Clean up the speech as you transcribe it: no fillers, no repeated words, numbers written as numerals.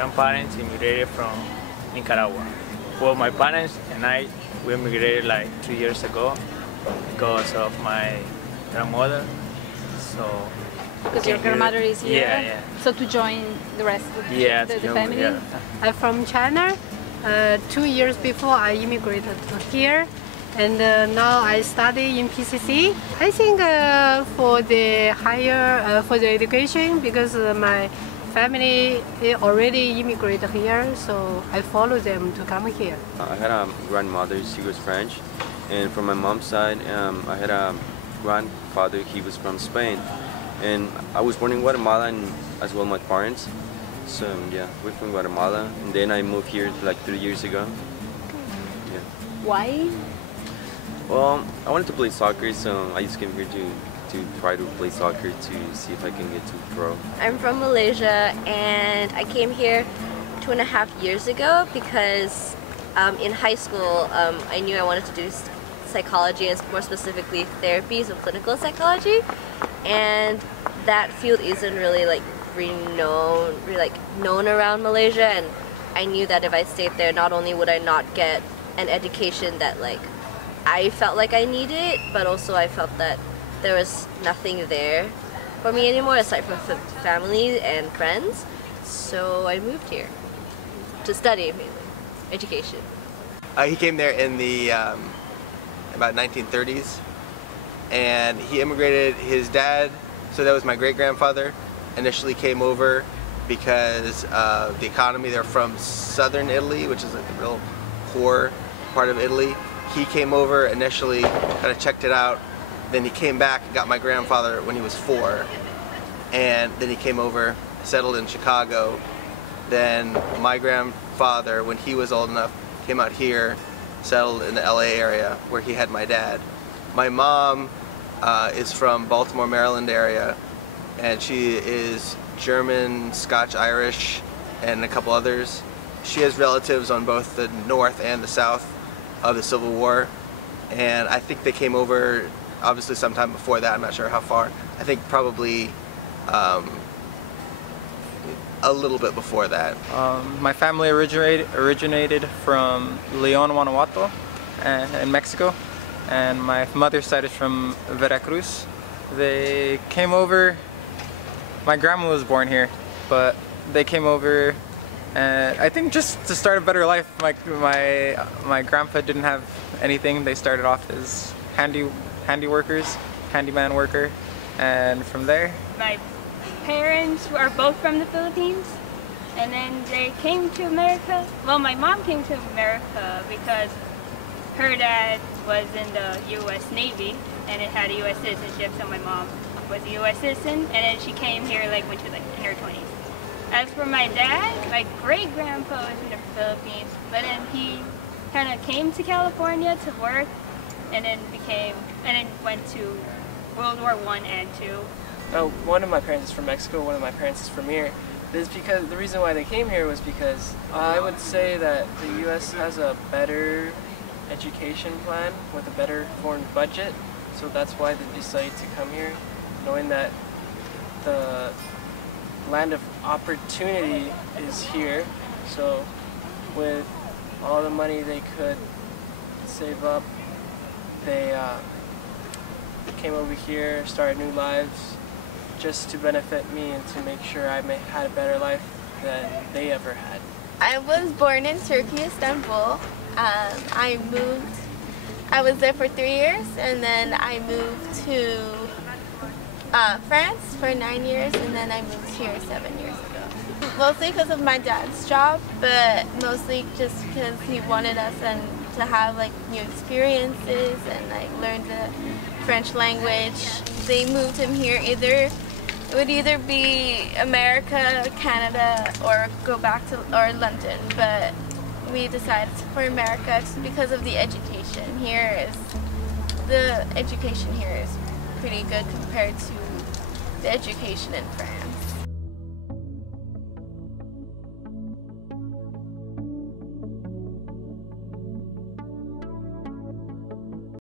grandparents immigrated from Nicaragua. Well, my parents and I, we immigrated like 2 years ago because of my grandmother. So. Because your grandmother is here? Yeah, yeah. So to join the rest of the family? Yeah. I'm from China. 2 years before I immigrated to here, and now I study in PCC. I think for the higher, for the education, because my family already immigrated here, so I follow them to come here. I had a grandmother, she was French, and from my mom's side, I had a grandfather, he was from Spain. And I was born in Guatemala, and as well my parents. So yeah, we're from Guatemala, and then I moved here like 3 years ago. Yeah. Why? Well, I wanted to play soccer, so I just came here to try to play soccer to see if I can get to pro. I'm from Malaysia, and I came here 2.5 years ago because in high school I knew I wanted to do psychology, and more specifically therapy, so clinical psychology, and that field isn't really like known around Malaysia, and I knew that if I stayed there, not only would I not get an education that like I felt like I needed, but also I felt that there was nothing there for me anymore aside from family and friends. So I moved here to study mainly education. He came there in the about 1930s, and he immigrated. His dad, so that was my great-grandfather, initially came over because of the economy. They're from southern Italy, which is like a real poor part of Italy. He came over initially, kind of checked it out, then he came back and got my grandfather when he was 4, and then he came over, settled in Chicago. Then my grandfather, when he was old enough, came out here, settled in the LA area where he had my dad. My mom is from Baltimore, Maryland area, and she is German, Scotch, Irish, and a couple others. She has relatives on both the north and the south of the Civil War, and I think they came over obviously sometime before that. I'm not sure how far. I think probably a little bit before that. My family originated from Leon, Guanajuato, in Mexico, and my mother's side is from Veracruz. They came over. My grandma was born here, but they came over, and I think just to start a better life. My grandpa didn't have anything. They started off as handyman worker, and from there. My parents are both from the Philippines, and then they came to America. Well, my mom came to America because her dad was in the U.S. Navy, and it had a U.S. citizenship, so my mom was a U.S. citizen, and then she came here like when she was like in her 20s. As for my dad, my great-grandpa was in the Philippines, but then he kind of came to California to work, and then went to World War I and II. One of my parents is from Mexico, one of my parents is from here. This because the reason why they came here was because I would say that the U.S. has a better education plan with a better foreign budget, so that's why they decided to come here, knowing that the land of opportunity is here. So with all the money they could save up, they came over here, started new lives, just to benefit me and to make sure I had a better life than they ever had. I was born in Turkey, Istanbul. I was there for 3 years, and then I moved to France for 9 years, and then I moved here 7 years ago. Mostly because of my dad's job, but mostly just because he wanted us to have like new experiences and like learn the French language. They moved him here it would either be America, Canada, or go back to London, but we decided for America just because of the education here. The education here is pretty good compared to the education in France.